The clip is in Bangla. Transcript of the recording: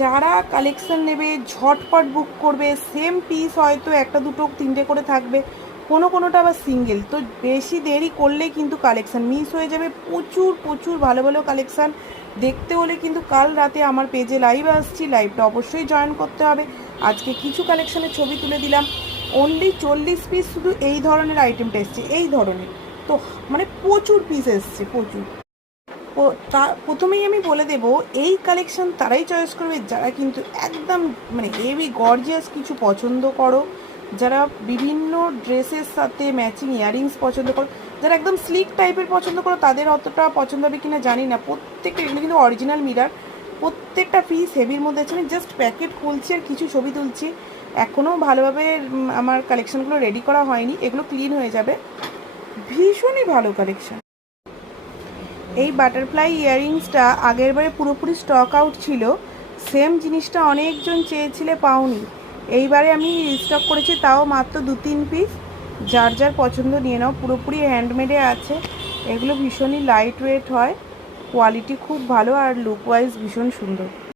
যারা কালেকশন নেবে ঝটপট বুক করবে, সেম পিস হয়তো একটা দুটো তিনটে করে থাকবে, কোনোটা আবার সিঙ্গেল, তো বেশি দেরি করলে কিন্তু কালেকশান মিস হয়ে যাবে। প্রচুর প্রচুর ভালো ভালো কালেকশান দেখতে হলে কিন্তু কাল রাতে আমার পেজে লাইভ আসছি, লাইভটা অবশ্যই জয়েন করতে হবে। আজকে কিছু কালেকশানের ছবি তুলে দিলাম, অনলি 40 পিস শুধু এই ধরনের আইটেমটা এসছে, এই ধরনের, তো মানে প্রচুর পিস এসছে প্রচুর। প্রথমেই আমি বলে দেব, এই কালেকশন তারাই চয়েস করবে যারা কিন্তু একদম মানে হেভি গর্জিয়াস কিছু পছন্দ করো, যারা বিভিন্ন ড্রেসের সাথে ম্যাচিং ইয়াররিংস পছন্দ করো, যারা একদম স্লিক টাইপের পছন্দ করো তাদের অতটা পছন্দ হবে কিনা জানি না। প্রত্যেকটা এগুলো কিন্তু অরিজিনাল মিরার, প্রত্যেকটা পিস হেভির মধ্যে আছে। আমি জাস্ট প্যাকেট খুলছি আর কিছু ছবি তুলছি, এখনও ভালোভাবে আমার কালেকশনগুলো রেডি করা হয়নি, এগুলো ক্লিন হয়ে যাবে। ভীষণই ভালো কালেকশন। এই বাটারফ্লাই ইয়াররিংসটা আগের বারে পুরোপুরি স্টক আউট ছিল, সেম জিনিসটা অনেকজন চেয়েছিলে পাওনি, এইবারে আমি রিস্টক করেছি, তাও মাত্র 2-3 পিস। যার যার পছন্দ নিয়ে নাও, পুরোপুরি হ্যান্ডমেডে আছে। এগুলো ভীষণই লাইট ওয়েট হয়, কোয়ালিটি খুব ভালো আর লুক ওয়াইজ ভীষণ সুন্দর।